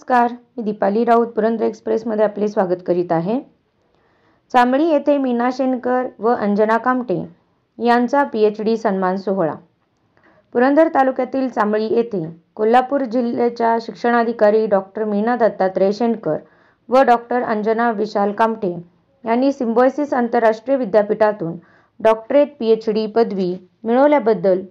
नमस्कार, मी दीपाली राऊत पुरंदर एक्सप्रेसमध्ये आपले स्वागत करीत आहे। चांबळी येथे मीना शेणकर व अंजना कामटे यांचा PhD सन्मान सोहळा। पुरंदर तालुक्यातील चांबळी येथे कोल्हापूर जिल्ह्याच्या शिक्षणाधिकारी डॉक्टर मीना दत्तात्रय शेणकर व डॉक्टर अंजना विशाल कामटे यांनी सिम्बायोसिस आंतरराष्ट्रीय विद्यापीठातून डॉक्टरेट PhD पदवी मिळवल्याबद्दल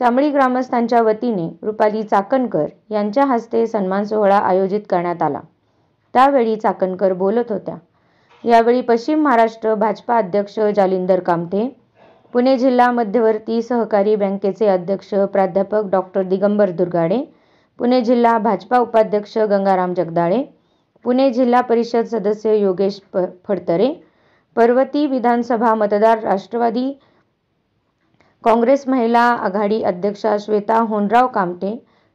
चांबळी ग्रामस्थांच्या वतीने रुपाली चाकणकर यांच्या हस्ते सन्मान सोहळा आयोजित करण्यात आला। त्यावेळी चाकणकर बोलत होत्या। यावेळी पश्चिम महाराष्ट्र भाजपा अध्यक्ष जालिंदर कामते, पुणे जिल्हा मध्यवर्ती सहकारी बँकेचे अध्यक्ष प्राध्यापक डॉक्टर दिगंबर दुर्गाडे, पुणे जिल्हा भाजपा उपाध्यक्ष गंगाराम जगदाळे, पुणे जिल्हा परिषद सदस्य योगेश फडतरे, पर्वती विधानसभा मतदार राष्ट्रवादी काँग्रेस महिला आघाडी अध्यक्षा श्वेता होनराव कामटे,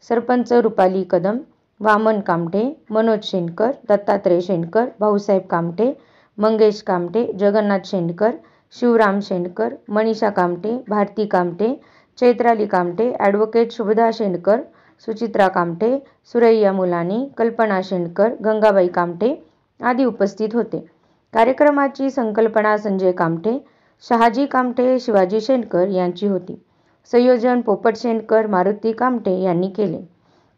सरपंच रुपाली कदम, वामन कामटे, मनोज शेणकर, दत्तात्रय शेणकर, भाऊसाहेब कामटे, मंगेश कामटे, जगन्नाथ शेणकर, शिवराम शेणकर, मनीषा कामटे, भारती कामटे, चैत्राली कामटे, ॲडव्होकेट शुभदा शेणकर, सुचित्रा कामटे, सुरैया मुलानी, कल्पना शेणकर, गंगाबाई कामटे आदी उपस्थित होते। कार्यक्रमाची संकल्पना संजय कामटे, शहाजी कामटे, शिवाजी शेणकर यांची होती। संयोजन पोपट शेणकर, मारुती कामटे यांनी केले।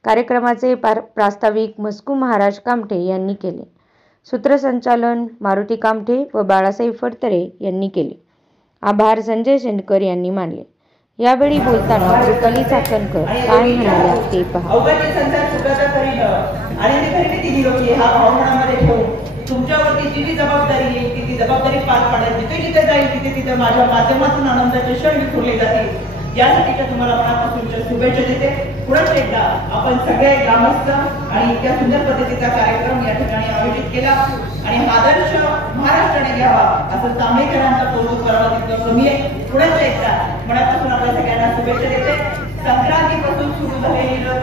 कार्यक्रमाचे प्रास्ताविक मस्कू महाराज कामटे यांनी केले। सूत्रसंचालन मारुती कामटे व बाळासाहेब फडतरे यांनी केले। आभार संजय शेणकर यांनी मानले। यावेळी बोलताना रुपाली चाकणकर काय म्हणाल्या ते पहा। तुमच्यावरती जी जबाबदारी येईल ती जबाबदारी पार पाडायची, जिथे जाईल तिथे माझ्या माध्यमातून आनंदाचे क्षण विखुरले जातील यासाठीच्या तुम्हाला मनापासूनच्या शुभेच्छा देते। पुन्हा एकदा आपण सगळे ग्रामस्थ आणि इतक्या सुंदर पद्धतीचा कार्यक्रम या ठिकाणी आयोजित केला आणि आदर्श महाराष्ट्राने घ्यावा असं चांबळीकरांचा कौतुक करावा तितकं कमी आहे। पुन्हा एकदा मनापासून आपल्या सगळ्यांना शुभेच्छा देते। संक्रांतीपासून सुरू झालेला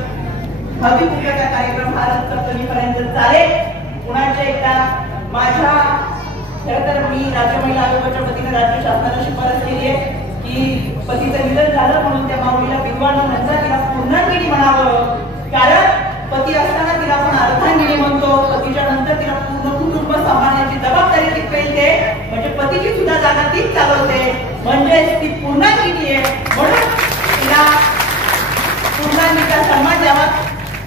हळदी कुंकूचा कार्यक्रम हा सप्तमीपर्यंत चालेल। पुन्हा एकदा माझ्या खरं तर मी राज्य महिला आयोगाच्या वतीने राज्य शासनाला शिफारस केली आहे की पतीचं निधन झालं म्हणून त्या माऊलीला विधवा न म्हणता तिला पूर्णांगिनी म्हणावं, कारण पती असताना तिला आपण अर्धांगिनी म्हणतो, पतीच्या नंतर तिला पूर्ण कुटुंब सांभाळण्याची जबाबदारी ती पेलते, म्हणजे पतीची सुद्धा जागा तीच चालवते, म्हणजे ती पूर्णांगिनी आहे, म्हणून तिला पूर्णांगिनीचा सन्मान द्यावा।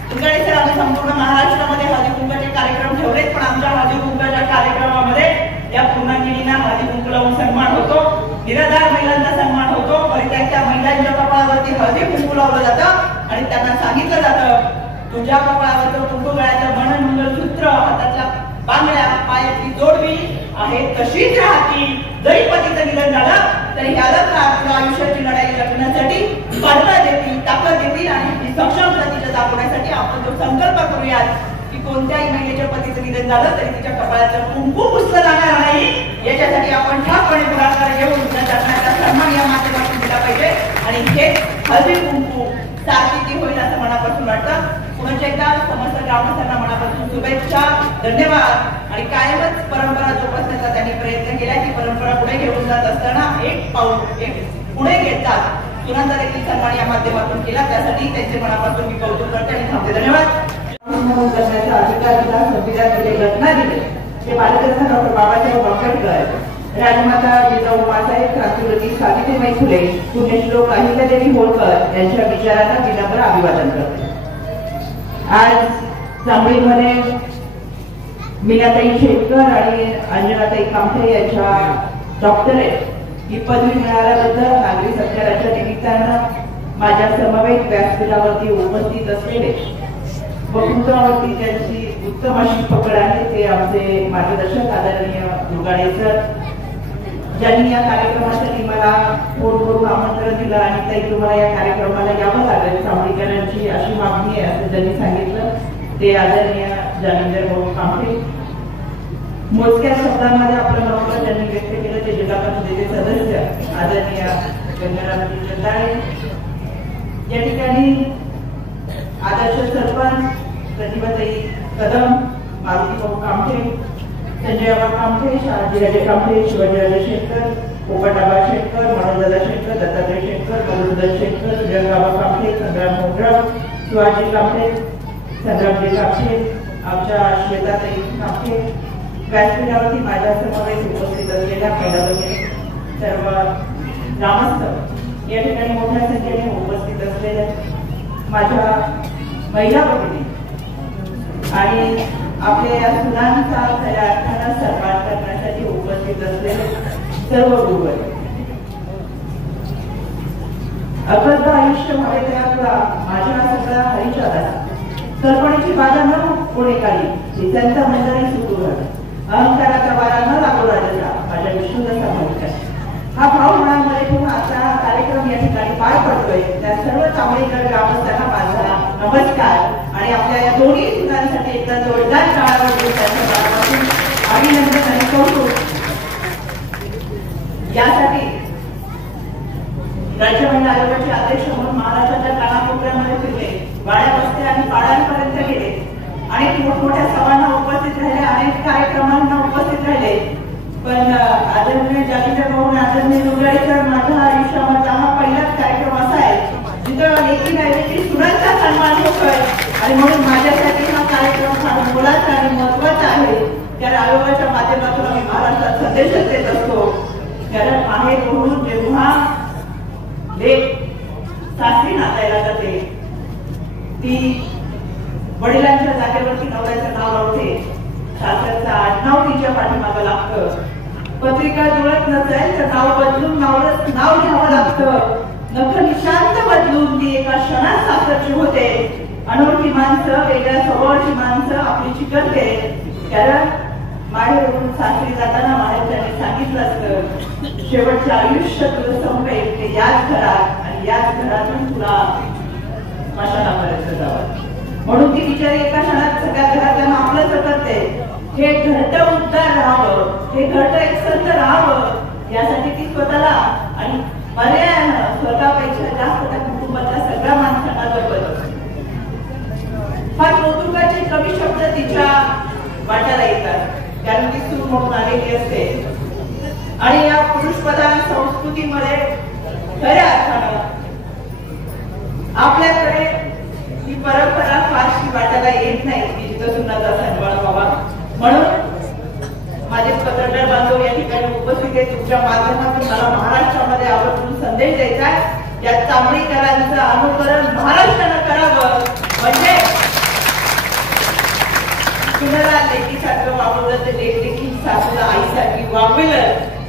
तुमच्याकडे सर आम्ही संपूर्ण महाराष्ट्रामध्ये हळदी कुंकूचे कार्यक्रम ठेवलेत, पण आमच्या हळदी कुंकूच्या कार्यक्रमामध्ये या पूर्णांगिनींना हळदी कुंकू लावून सन्मान होतो, निराधार महिलांचा सन्मान होतो, परित्याच्या महिलांच्या कपाळावरती हळदी कुंकू लावलं जातं आणि त्यांना सांगितलं जातं तुझ्या कपाळावरचं कुंकू गळ्याचं मंगळसूत्र, हातातल्या बांगड्या, पायातली जोडवी आहे तशीच राहतील, जरी पतीचं निधन झालं तरी ह्याला आपल्या आयुष्याची लढाई लढण्यासाठी पाठबळ देतील, ताकद देतील आणि ती सक्षम प्रतिष्ठा दाखवण्यासाठी आपण जो संकल्प करूयात की कोणत्याही महिलेच्या पतीचं निधन झालं तरी तिच्या कपाळाचं कुंकू पुसलं जाणार नाही, याच्यासाठी आपण ठामपणे पुढाकार घेऊन त्याचा सन्मान या माध्यमातून दिला पाहिजे आणि हे हळदी कुंकू सार्थकी होईल असं मनापासून वाटतं। पुन्हा एकदा समस्त ग्रामस्थांना मनापासून शुभेच्छा, धन्यवाद आणि कायमच परंपरा जोपासण्याचा त्यांनी प्रयत्न केला। ती परंपरा पुढे घेऊन जात असताना एक पाऊल एक पुढे घेतात सुनांचा देखील सन्मान या माध्यमातून केला, त्यासाठी त्यांचे मनापासून मी कौतुक करते आणि थांबते। धन्यवाद। करण्याचा अधिकार दिला, संविधान दिले, घटना दिले, ते बालरत्न डॉक्टर बाबासाहेब आंबेडकर, राजमाता जिजाऊ मासाहेब, क्रांतिज्योती सावित्रीबाई फुले, पुण्यश्लोक अहिल्यादेवी होळकर यांच्या विचारांना विनम्र अभिवादन करते। आज चांबळीमध्ये मीनाताई शेणकर आणि अंजनाताई कामटे यांच्या डॉक्टरेट ही पदवी मिळाल्याबद्दल नागरी सत्काराच्या निमित्तानं माझ्या समवेत व्यासपीठावरती उपस्थित असलेले वक्तृत्वावरती त्यांची उत्तम अशी पकड आहे ते आमचे मार्गदर्शक आदरणीय दुर्गाडे सर, ज्यांनी या कार्यक्रमासाठी मला फोन करून आमंत्रण दिलं आणि ताई तुम्हाला या कार्यक्रमाला यावं लागेल, चांबळीकरांची अशी मागणी आहे असं त्यांनी सांगितलं, ते आदरणीय जालिंदर भाऊ कामटे। मोजक्या शब्दांमध्ये आपलं मनोगत ज्यांनी व्यक्त केलं ते जिल्हा परिषदेचे सदस्य आदरणीय गंगाराम जगदाळे, या ठिकाणी आदर्श सरपंच प्रतिभाताई कदम, मारुती भाऊ कामटे, संजय कामटे, शहाजी कामटे, शिवाजीराजे शेणकर, पोपटाबा शेणकर, मनोजदादा शेणकर, दत्तात्रय शेणकर, मधुसूदन शेणकर, जगबाबा कामटे, संग्राम होनराव, शिवाजी कामटे, संग्रामजी कापसे, आमच्या श्वेताताई कापसे, व्यासपीठावरती माझ्या समवेत उपस्थित असलेल्या महिला भगिनी, सर्व ग्रामस्थ, या ठिकाणी मोठ्या संख्येने उपस्थित असलेल्या माझ्या महिला भगिनी आणि आपल्या या सुनांचा खऱ्या अर्थानं सन्मान करण्यासाठी उपस्थित असलेले सर्व गुरुवर्ग, अखंड आयुष्य महाराजांना माझ्या सगळ्या हरिचाराचा कल्पनेची बाधा न पुणे काढली, त्यांचा मंडळी सुरू झाला, अहंकाराचा वारा न लागू राजाचा माझ्या विष्णूचा भाविका. हा भाव मनामध्ये ठेवून आता हा कार्यक्रम या ठिकाणी पार पडतोय. त्या सर्व चांबळीकर ग्रामस्थांना माझा नमस्कार आणि आपल्या या दोन्ही सुनांसाठी एकदा जोरदार टाळ्या वाजवून अभिनंदन आणि कौतुक. यासाठी राज्य महिला आयोगाचे अध्यक्ष म्हणून महाराष्ट्राच्या कानाकोपऱ्यामध्ये फिरले, वाड्या वस्त्या आणि पाड्यांपर्यंत गेले, अनेक मोठमोठ्या सभांना उपस्थित राहिले, अनेक कार्यक्रमांना उपस्थित राहिले. पण आदरणीय जालिंदर भाऊ, आदरणीय जोगळेकर, माझ्या आयुष्यामध्ये हा पहिलाच कार्यक्रम असा आहे जिथं लेखी ऐवजी सुनांचा सन्मान होतोय आणि म्हणून माझ्यासाठी हा कार्यक्रम फार मोलाचा आणि महत्वाचा आहे. त्या आयोगाच्या माध्यमातून आम्ही महाराष्ट्रात संदेशच देत असतो. कारण माहेर म्हणून जेव्हा लेक सासरी नाचायला जाते, ती वडिलांच्या जागेवरती नवऱ्याचं नाव लावते, सासऱ्याचं आडनाव तिच्या पाठीमागं लागतं, पत्रिका जुळत नसेल तर नाव बदलून नाव घ्यावं लागतं, नख निशांत बदलून ती एका क्षणात सासरची होते. अनोळखी माणसं, वेगळ्या स्वभावाची माणसं आपली चिकटते. कारण माहेरून सासरी जाताना माहेरच्याने सांगितलं असतं, शेवटचं आयुष्य तुझं संपेल ते याच घरात आणि याच घरातून तुला स्मशानापर्यंत जावं. म्हणून ती बिचारी एका क्षणात सगळ्या घरातल्यांना आपलंच करते. हे घरट उद्धार राहावं, हे घरट एकसंध राहावं, यासाठी ती स्वतःला आणि पर्यायानं स्वतःपेक्षा जास्त त्या कुटुंबाच्या सगळ्या माणसांना जपत. फार कौतुकाचे कमी शब्द तिच्या वाट्याला येतात, कारण ती सून म्हणून आलेली असते. आणि या पुरुषप्रधान संस्कृतीमध्ये खऱ्या अर्थानं आपल्याकडे ही परंपरा फारशी वाटायला येत नाही की जिथं सुनाचा सन्मान व्हावा. म्हणून माझे पत्रकार बांधव या ठिकाणी उपस्थित आहेत. तुमच्या माध्यमातून मला महाराष्ट्रामध्ये आवर्जून संदेश द्यायचा आहे, या चांबळीकरांचं अनुकरण महाराष्ट्रानं करावं. म्हणजे सुनाला लेकीसारखं वागवलं तर लेक देखील सासूला आईसारखी वागवेल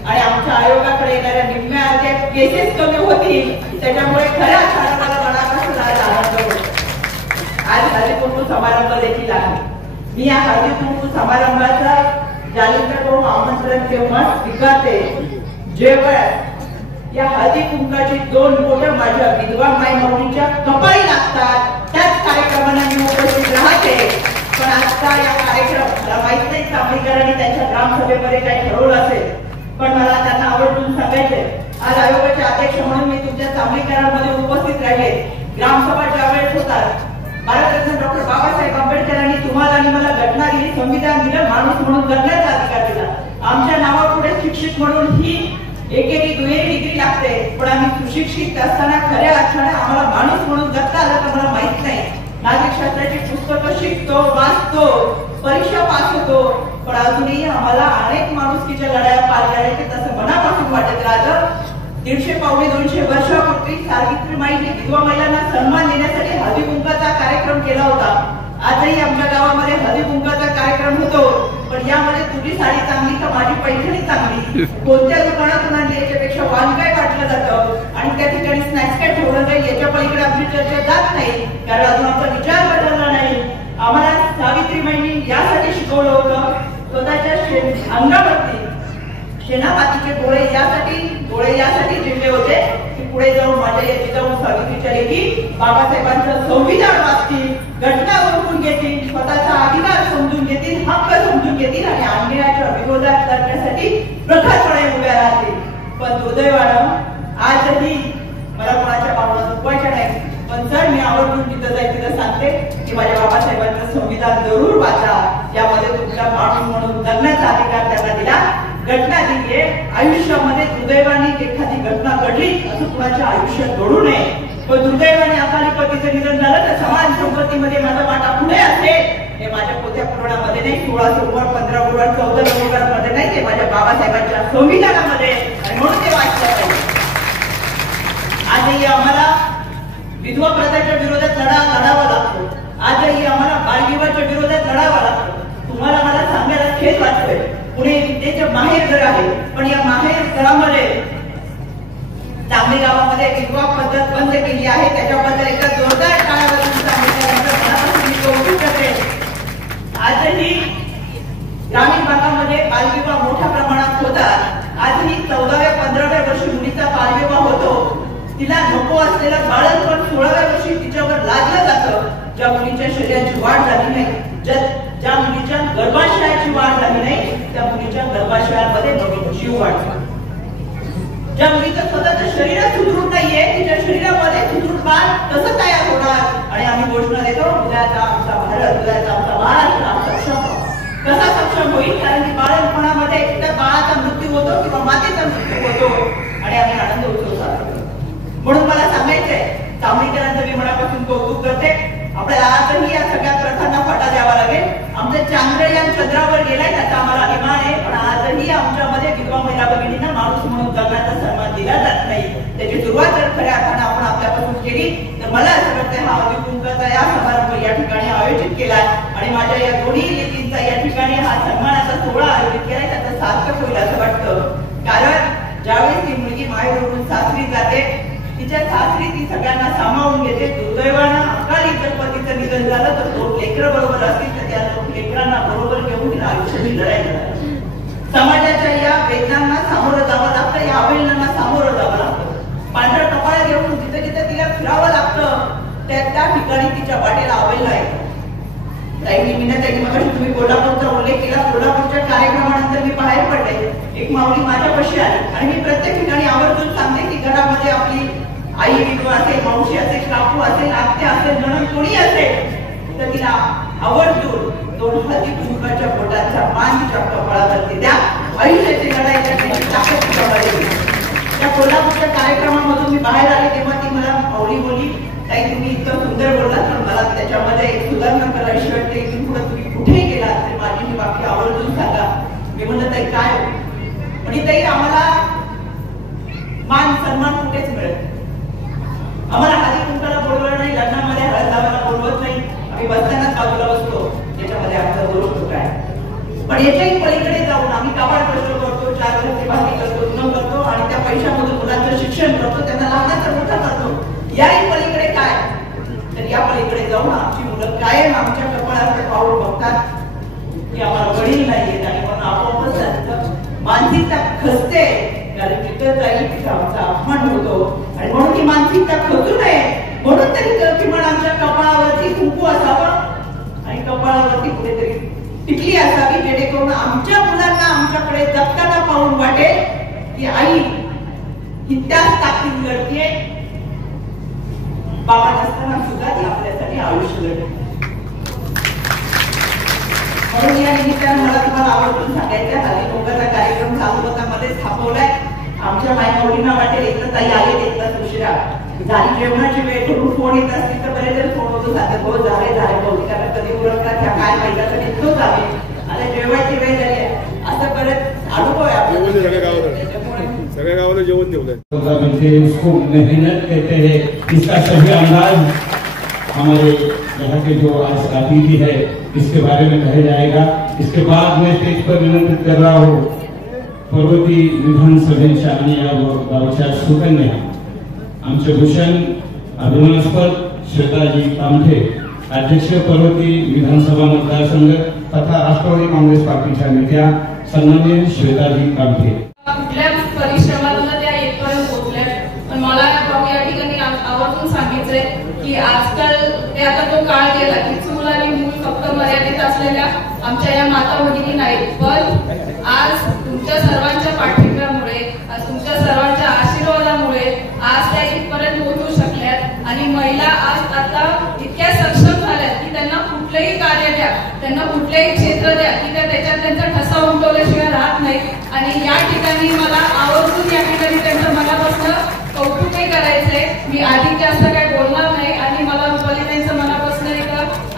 आणि आमच्या आयोगाकडे येणाऱ्या निम्म्या अर्ध्या केसेस कमी होतील. त्याच्यामुळे खऱ्या अर्थानं मनापासून आज आनंद होतो. आज हळदी कुंकू समारंभ देखील आहे. मी या हळदी कुंकू समारंभाचा जालिंदर भाऊ आमंत्रण तेव्हा स्वीकारते जेव्हा या हळदी कुंकाची 2 बोटं माझ्या विधवा मायमाऊलीच्या कपाळी लागतात. त्याच कार्यक्रमांना मी उपस्थित राहते. पण आता या कार्यक्रम मला माहित नाही चांबळीकरांनी त्यांच्या ग्रामसभेमध्ये काही ठरवलं असेल, पण मला त्यांना आवर्जून सांगायचंय, आज आयोगाचे अध्यक्ष म्हणून मी तुमच्या चांबळीकरांमध्ये उपस्थित राहिले. ग्रामसभा ज्या वेळेस होतात, भारतरत्न डॉक्टर बाबासाहेब आंबेडकरांनी तुम्हाला आणि मला घटना दिली, संविधान दिलं, माणूस म्हणून जगण्याचा अधिकार दिला. आमच्या नावापुढे शिक्षित म्हणून ही एकेरी दुहेरी डिग्री लागते, पण आम्ही सुशिक्षित असताना खऱ्या अर्थाने आम्हाला माणूस म्हणून जगता आलं तर मला माहित नाही. नागरिकशास्त्राची पुस्तकं शिकतो, वाचतो, परीक्षा पास होतो, पण अजूनही आम्हाला अनेक माणुसकीच्या लढाया पार करायचे तसं मनापासून वाटत राहतं. 150 पावणे 200 वर्षापूर्वी सावित्रीबाईंनी विधवा महिलांना सन्मान देण्यासाठी हळदी कुंकाचा कार्यक्रम केला होता. आजही आमच्या गावामध्ये हळदी कुंकाचा कार्यक्रम होतो, पण यामध्ये तुझी साडी चांगली का माझी पैठणी चांगली, कोणत्या दुकानातून आणली याच्यापेक्षा वाण काय वाटलं जातं आणि त्या ठिकाणी स्नॅक्स काय ठेवलं जाईल याच्या पलीकडे आपली चर्चा जात नाही, कारण अजून आपला विचार बदलला नाही. आम्हाला सावित्रीबाईंनी यासाठी शिकवलं होतं, स्वतःच्या अंगावरती शेणामातीचे डोळे यासाठी जिंकले होते की पुढे जाऊन माझ्या याची जाऊन सावित्रीच्या लेखी बाबासाहेबांचं संविधान वाचतील, घटना ओळखून घेतील, स्वतःचा अधिकार समजून घेतील, हक्क समजून घेतील आणि अन्यायाच्या विरोधात करण्यासाठी प्रखरपणे उभ्या राहतील. पण दुर्दैवानं आजही मला कोणाच्या भावना दुखवायच्या नाही, पण सर मी आवर्जून तिथं जाईल तिथं सांगते की माझ्या बाबासाहेबांचं संविधान जरूर वाचा. यामध्ये तुमच्या माणूस म्हणून जगण्याचा अधिकार त्यांना दिला, घटना दिलीये. आयुष्यामध्ये दुर्दैवाने एखादी घटना घडली असं कुणाच्या आयुष्यात घडू नये पण दुर्दैवाने अकाली पतीचं निधन झालं तर समाज संपत्तीमध्ये माझा वाटा पुढे असेल हे माझ्या पोत्या पुराणामध्ये नाही, 16 सोमवार 15 गुरुवार 14 नोव्हेंबर मध्ये नाही, ते माझ्या बाबासाहेबांच्या संविधानामध्ये, आणि म्हणून ते वाचलं पाहिजे. आजही आम्हाला विधवा प्रथेच्या विरोधात लढावा लागतो. आजही आम्हाला बालविवाहाच्या विरोधात लढावा लागतो. तुम्हाला मला सांगायला खेद वाटतोय, पुणे विद्येचं माहेर घर आहे, पण या माहेर घरामध्ये जांभळी गावामध्ये विधवा पद्धत बंद केली आहे. त्याच्याबद्दल एका जोरदार टाळ्याबद्दल सांगितल्यानंतर मनापासून मी कौतुक करते. आजही ग्रामीण भागामध्ये बालविवाह मोठ्या प्रमाणात होतात. आजही 14व्या 15व्या वर्षी मुलीचा बालविवाह होतो. तिला नको असलेलं बाळंतपण 16व्या वर्षी तिच्यावर लादलं जातं. ज्या मुलीच्या शरीराची वाढ झाली नाही, ज्या मुलीच्या गर्भाशयाची वाढ झाली नाही, त्या मुलीच्या गर्भाशयामध्ये नवीन जीव वाढतो. ज्या मुलीचं स्वतःचं शरीरच सुदृढ नाहीये, तिच्या शरीरामध्ये सुदृढ बाळ कसं तयार होणार? आणि आम्ही घोषणा देतो, उद्याचा आमचा भारत, उद्याचा आमचा महाराष्ट्र सक्षम कसा सक्षम होईल? कारण की बाळपणामध्ये एकदा बाळाचा मृत्यू होतो किंवा मातेचा मृत्यू होतो आणि आम्ही आनंद उत्सव साजरा. म्हणून मला सांगायचंय, जांभळीकरांचं मी मनापासून कौतुक करते. आपल्याला आजही या सगळ्या प्रथांना फाटा द्यावा लागेल. आमचं चांद्रयान चंद्रावर गेलाय त्याचा आम्हाला अभिमान आहे, पण आजही आमच्यामध्ये विधवा महिला भगिनींना माणूस म्हणून जगण्याचा सन्मान दिला जात नाही. त्याची सुरुवात जर खऱ्या अर्थानं आपण आपल्यापासून केली तर मला असं वाटतं हा अधिकुंकाचा या समारंभ या ठिकाणी आयोजित केलाय आणि माझ्या या दोन्ही लेकींचा या ठिकाणी हा सन्मानाचा सोहळा आयोजित केलाय त्याचं सार्थक होईल असं वाटतं. कारण ज्यावेळेस ती मुलगी माहेरून सासरी जाते, तिच्या सासरी ती सगळ्यांना सामावून घेते. दुर्दैवानं अकाली जर पतीचं निधन झालं तर तो लेकरं बरोबर असतील तर त्या लेकरांना बरोबर घेऊन तिला आयुष्याची लढाई करायची. समाजाच्या या वेदनांना सामोरं जावं लागतं, या अवहेलनांना सामोरं जावं लागतं. पांढऱ्या कपाळा घेऊन जिथं जिथं तिला फिरावं लागतं त्या ठिकाणी तिच्या वाटेला अवहेलना आहे. मगाशी तुम्ही कोल्हापूरचा उल्लेख केला. कोल्हापूरच्या कार्यक्रमानंतर मी बाहेर पडले. एक माऊली माझ्यापाशी आली आणि मी प्रत्येक ठिकाणी आवर्जून सांगते की घरामध्ये आपली आई विधवा असेल, मावशी असेल, काकू असेल, आत्या असेल, नणंद कोणी असेल तर तिला आवर्जून 2 हळदी कुंकवाच्या बोटांचा मान तिच्या कपाळावरती द्या. आयुष्याची लढाई करण्याची ताकद तिच्यामध्ये. त्या कोल्हापूरच्या कार्यक्रमामधून मी बाहेर आले तेव्हा ती मला माऊली बोलली, ताई तुम्ही इतकं सुंदर बोललात पण मला त्याच्यामध्ये एक सुधारणा करायची वाटते. इथून पुढे तुम्ही कुठेही गेलात तर माझी ही बाकी आवर्जून सांगा. मी म्हणलं ताई काय? म्हणजे ताई आम्हाला मान सन्मान कुठेच मिळत. आम्हाला हळदी कुंकाला बोलवलं नाही, लग्नामध्ये हळद लावायला बोलवत नाही, आम्ही बसतानाच बाजूला बसतो. त्याच्यामध्ये आमचा दोष कुठे आहे? पण याच्याही पलीकडे जाऊन आम्ही काबाड कष्ट करतो, 4 घरची भाजी करतो, धुणं करतो आणि त्या पैशामधून मुलांचं शिक्षण करतो, त्यांना लहानाचं मोठं करतो. याही पलीकडे काय? तर या पलीकडे जाऊन आमची मुलं कायम आमच्या कपाळाकडे पाऊल बघतात की आम्हाला वडील नाहीयेत आणि म्हणून आपोआपच त्यांचं मानसिकता खचते. कारण तिथं जाईल तिथं आमचा अपमान होतो आणि म्हणून ती मानसिकता खचू नये म्हणून तरी किमान आमच्या कपाळावरती कुंकू असावं आणि कपाळावरती कुठेतरी टिकली असावी, जेणेकरून आमच्या मुलांना आमच्याकडे जगताना पाहून वाटेल की आई ही त्याच ताकदीत लढतीये. बाबा नसताना सुद्धा ती आपल्यासाठी आयुष्य लढते. म्हणून या निमित्तानं मला तुम्हाला आवर्जून सांगायचं, हळदी कुंकाचा कार्यक्रम मध्येच थांबवलाय. आमच्या मायमाऊलींना वाटेल एकदा ताई आले एकदाच उशिरा झाली जेवणाची वेळ, थोडून फोन येत असतील तर बरेच फोन होतो जातात, हो झाले बहुतेक आता कधी ओळखतात त्या काय महिला तर इतकं झाले आता जेवायची वेळ झाली आहे असं परत अनुभव आहे आपल्याला. सगळ्या गावाला जेवण ठेवलंय. उसको मेहनत कहते हैं. इसका सही अंदाज हमारे यहाँ के जो आज अतिथि है इसके बारे में कहा जाएगा. इसके बाद मैं स्टेज पर निमंत्रित कर रहा हूँ पर्वती विधानसभेच्या आणि या गावच्या सुकन्या आमचे भूषण अभिमानास्पद श्वेताजी कामठे, अध्यक्ष पर्वती विधानसभा मतदारसंघ तथा राष्ट्रवादी काँग्रेस पार्टीच्या नेत्या सन्माननीय श्वेताजी कामठे. कुठल्या परिश्रमातून त्या इथपर्यंत पोहोचल्या. पण मला या ठिकाणी आवर्जून सांगितलंय की आजकाल ते आता तो काळ गेला की चूल आणि मूल फक्त मर्यादित असलेल्या आमच्या या माता भगिनी नाहीत, पण आज तुमच्या सर्वांच्या पाठिंब्यामुळे, आज तुमच्या सर्वांच्या आशीर्वादामुळे आज त्या इथपर्यंत पोहोचू शकल्यात आणि महिला आज आता इतक्या सक्षम झाल्यात की त्यांना कुठलंही कार्य द्या, त्यांना कुठलंही क्षेत्र द्या की त्या त्याच्यात त्यांचा ठसा उमटवल्याशिवाय राहत नाही. आणि या ठिकाणी मला आवर्जून या ठिकाणी त्यांचं मनापासून कौतुक ओके करायचंय. मी आधी जास्त काही बोलणार नाही आणि मला रुपालीताईंचं मनापासून एक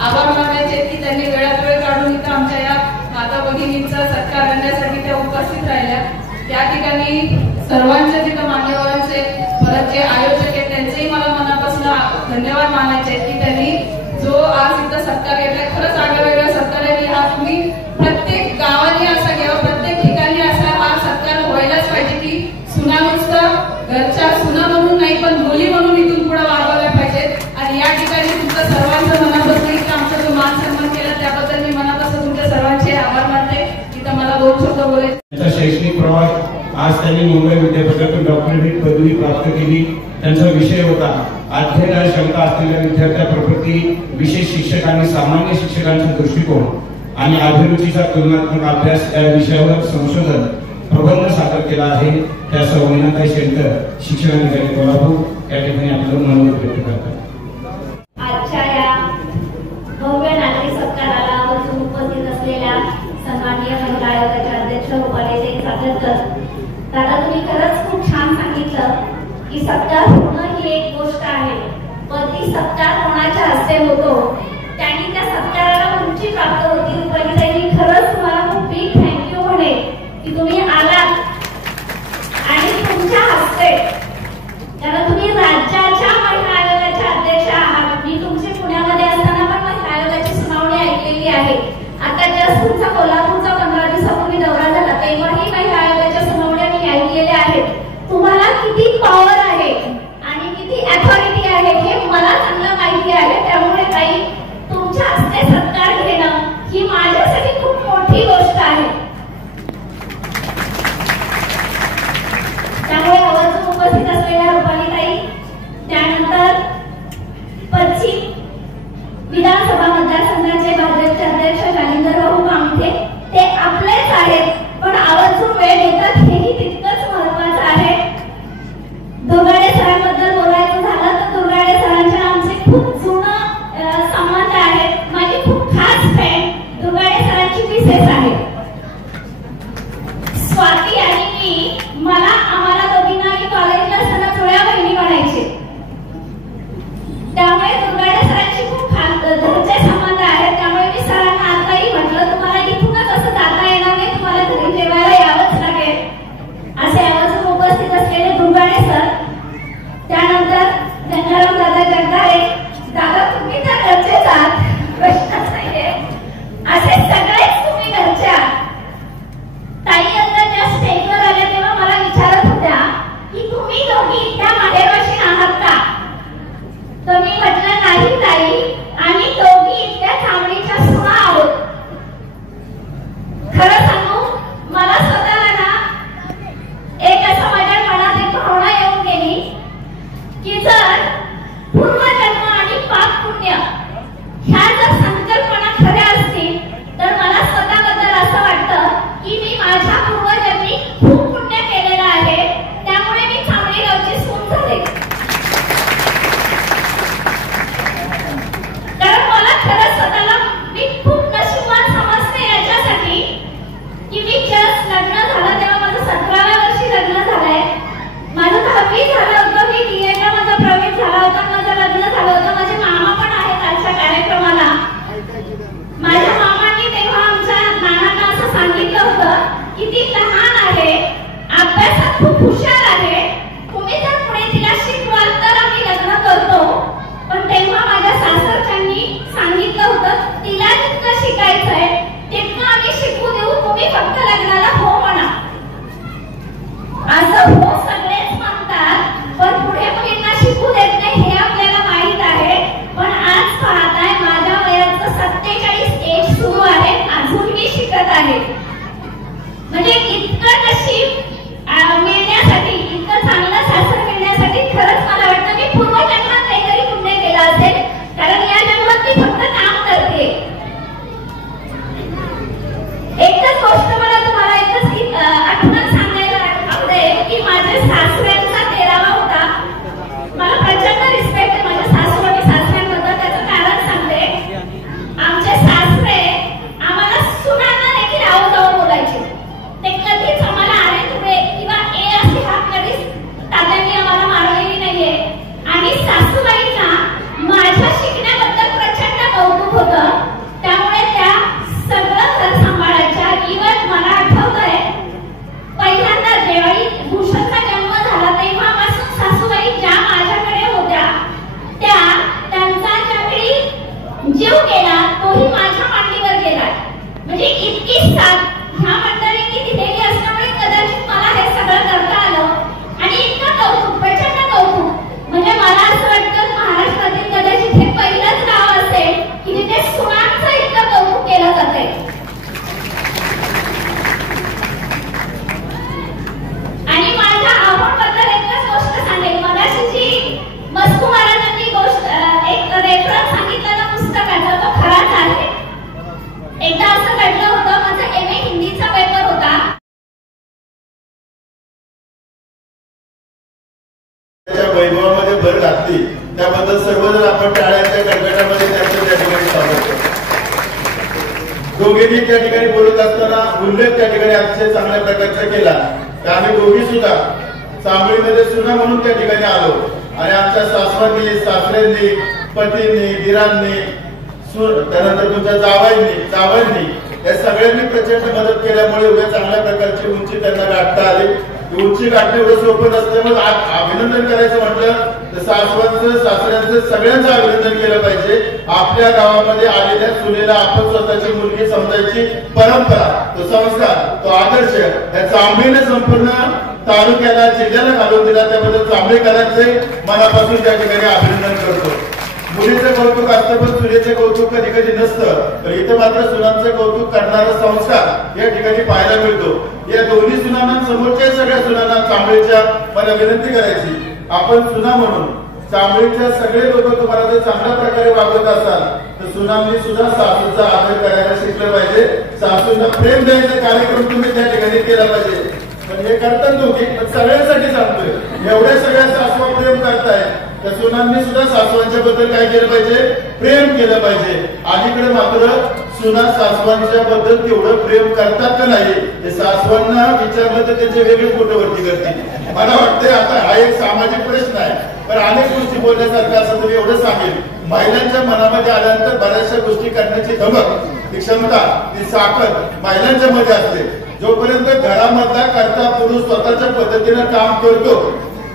आभार मानायचे की त्यांनी वेळात वेळ काढून इथं आमच्या या माता भगिनींचा सत्कार करण्यासाठी त्या उपस्थित राहिल्या. त्या ठिकाणी सर्वांचे तिथं मान्यवरांचे परत जे आयोजक आहेत त्यांचेही मला मनापासून धन्यवाद मानायचे आहेत की त्यांनी जो आज इथं सत्कार घेतलाय. खरंच आगळावेगळा सत्कार आहे. हा तुम्ही प्रत्येक गावाने असा घ्यावा, प्रत्येक ठिकाणी असा हा सत्कार व्हायलाच पाहिजे की सुना नुसतं घरच्या सुना म्हणून नाही पण मुली म्हणून इथून पुढे वागवल्या पाहिजेत. आणि या ठिकाणी तुमचं सर्वांचं मनापासून की आमचा जो मान सन्मान केला त्याबद्दल मी मनापासून तुमच्या सर्वांचे आभार मानते. तिथं मला 2 शब्द बोलायचे. शैक्षणिक प्रवास आज त्यांनी मुंबई विद्यापीठातून डॉक्टरेट पदवी प्राप्त केली. त्यांचा विषय होता अध्ययन क्षमता असलेल्या विद्यार्थ्याप्रती विशेष शिक्षक आणि सामान्य शिक्षकांचा दृष्टिकोन आणि अभिरुचीचा तुलनात्मक अभ्यास या विषयावर संशोधन प्रबंध सादर केला आहे. त्या मीनाताई शेंडकर शिक्षणाधिकारी कोल्हापूर या ठिकाणी आपलं मनोगत व्यक्त करतात. आजच्या या भव्य नागरिक सत्काराला उपस्थित असलेल्या सन्माननीय महिला आयोगाच्या अध्यक्ष रुपालीताई चाकणकर दादा, तुम्ही खरंच खूप छान सांगितलं की सत्कार होणं ही एक गोष्ट आहे पण ती सत्कार कोणाच्या हस्ते होतो त्यांनी त्या सत्काराला उंची प्राप्त होती. रुपालीताई खरंच तुम्हाला खूप बिग थँक्यू म्हणे की तुम्ही आलात आणि तुमच्या हस्ते, कारण तुम्ही राज्याच्या महिला आयोगाच्या अध्यक्ष आहात. मी तुमची पुण्यामध्ये असताना पण महिला आयोगाची सुनावणी ऐकलेली आहे. आता जस्ट तुमचा कोल्हापूरचा 15 दिवसापूर्वी दौरा झाला तेव्हाही महिला आयोगाच्या सुनावण्या मी ऐकलेल्या आहेत. तुम्हाला किती पॉवर आहे आणि किती अथॉरिटी आहे हे मला चांगलं माहिती आहे. त्यामुळे ताई तुमच्या हस्ते सत्कार घेणं ही माझ्यासाठी खूप मोठी गोष्ट आहे. त्यामुळे आवर्जून उपस्थित असलेल्या रुपालीताई, त्यानंतर पश्चिम विधानसभा मतदारसंघाचे भाजपचे अध्यक्ष जालिंदर भाऊ कामथे, ते आपलेच आहेत पण आवर्जून वेळ देतात हेही तितकंच महत्वाचं आहे. दुर्गाडे सरांबद्दल बोलायचं झालं तर दुर्गाडे सरांचे आमचे खूप जुनं संबंध आहेत. माझी खूप खास फ्रेंड दुर्गाडे सरांची मिसेस आहे स्वाती आणि मी. आम्हाला दोघींना मी कॉलेजला असताना जुळ्या बहिणी म्हणायचे. त्यामुळे दुर्गाडे सरांची खूप घरचे संबंध आहेत. त्यामुळे मी सरांना आताही म्हटलं तुम्हाला इथूनच असं जाता येणार नाही, तुम्हाला घरी जेवायला यावंच लागेल. असे आवाजून उपस्थित असलेले दुर्गाडे सर, त्यानंतर गंगाराम दादा जगदाळे दादा, तुम्ही तर घरचेच आहात, प्रश्नच नाहीये. असे सगळेच तुम्ही घरचे आहात. ताई आता ज्या स्टेजवर आल्या तेव्हा मला विचारत होत्या की तुम्ही दोघी त्या माहेरवाशी आहात का, तर मी म्हटलं नाही ताई, आम्ही दोघी त्या चांगलीच्या सुना आहोत. खरं सांगू, मला स्वतःला ना एक असं माझ्या मनात एक भावना येऊन गेली की जर पूर्वजन्म आणि पाप पुण्य ह्या जर संकल्पना खऱ्या असतील तर मला स्वतःबद्दल असं वाटतं की मी माझ्या पूर्वजन्मी खूप पुण्य केलेलं आहे. त्यामुळे मी चांगली गावची सून झाले. कारण मला खरंच स्वतःला मी खूप नशीबवान समजते याच्यासाठी की मी जस्ट लग्न झालं तेव्हा माझं 17व्या वर्षी लग्न झालंय. माझं 10वी झालं होतं, मी डीएडला माझा प्रवेश झाला होता, माझं लग्न झालं होतं. माझे मामा पण आहेत आजच्या कार्यक्रमाला. माझ्या मामांनी तेव्हा आमच्या नानांना असं सांगितलं होतं की ती लहान आहे, अभ्यासात खूप हुशार आहे, तुम्ही जर पुढे तिला शिकवाल तर आम्ही लग्न करतो. पण तेव्हा माझ्या सासरच्यांनी सांगितलं होतं तिला जितकं शिकायचंय तितकं आम्ही शिकू देऊ, तुम्ही फक्त लग्नाला हो म्हणा. असं हो सगळेच म्हणतात पण पुढे मुलींना शिकू देत नाही हे आपल्याला माहित आहे. पण आज पाहताय माझ्या वयाचं 47 एज सुरू आहे, अजून मी शिकत आहे. म्हणजे त्याबद्दल सर्वजण आपण टाळ्यांच्या गडगडामध्ये त्यांचं त्या ठिकाणी स्वागत करतो. दोघेही त्या ठिकाणी बोलत असताना उल्लेख त्या ठिकाणी अतिशय चांगल्या प्रकारचा केला. आम्ही दोघी सुद्धा चांबळीमध्ये सुना म्हणून त्या ठिकाणी आलो आणि आमच्या सासवांनी, सासऱ्यांनी, पतींनी, दिरांनी, त्यानंतर तुमच्या जावांनी या सगळ्यांनी प्रचंड मदत केल्यामुळे एवढ्या चांगल्या प्रकारची उंची त्यांना गाठता आली. उंची गाठणे एवढं सोपं नसल्यामुळे अभिनंदन करायचं म्हटलं तर सासवांचं, सासऱ्यांचं सगळ्यांचं अभिनंदन केलं पाहिजे. आपल्या गावामध्ये आलेल्या सुनेला आपण स्वतःची मुलगी समजायची परंपरा, तो संस्कार, तो आदर्श या चांबळीने संपूर्ण तालुक्याला, जिल्ह्याला घालून दिला. त्याबद्दल चांबळीकरांचे मनापासून त्या ठिकाणी अभिनंदन करतो. मुलीचं कौतुक असतं पण सुनेचं कौतुक कधी कधी नसतं, तर इथं मात्र सुनांचं कौतुक करणारा संस्कार या ठिकाणी पाहायला मिळतो. या दोन्ही सुनांना, समोरच्या सगळ्या सुनांना चांबळीच्या मला विनंती करायची, आपण सुना म्हणून चांबळीच्या सगळे लोक तुम्हाला जर चांगल्या प्रकारे वागत असाल तर सुनांनी सुद्धा सासूचा आदर करायला शिकलं पाहिजे. सासूंना प्रेम द्यायचा कार्यक्रम तुम्ही त्या ठिकाणी केला पाहिजे. पण हे करतात दोघी, पण सगळ्यांसाठी सांगतोय, एवढ्या सगळ्या सासवा प्रेम करताय त्या सुनांनी सुद्धा सासवांच्या बद्दल काय केलं पाहिजे, प्रेम केलं पाहिजे. अलीकडे मात्र सुना सासवांच्या बद्दल तेवढं प्रेम करतात का नाही हे सासवांना विचारलं तर त्यांचे वेगळे फोटोवरती करतील. मला वाटतंय आता हा एक सामाजिक प्रश्न आहे, पण अनेक गोष्टी बोलण्यासारखं असं तुम्ही एवढं सांगेल, महिलांच्या मनामध्ये आल्यानंतर बऱ्याचशा गोष्टी करण्याची धमक, ती क्षमता, ती साखर महिलांच्या मध्ये असते. जोपर्यंत घरामधला करता पुरुष स्वतःच्या पद्धतीनं काम करतो,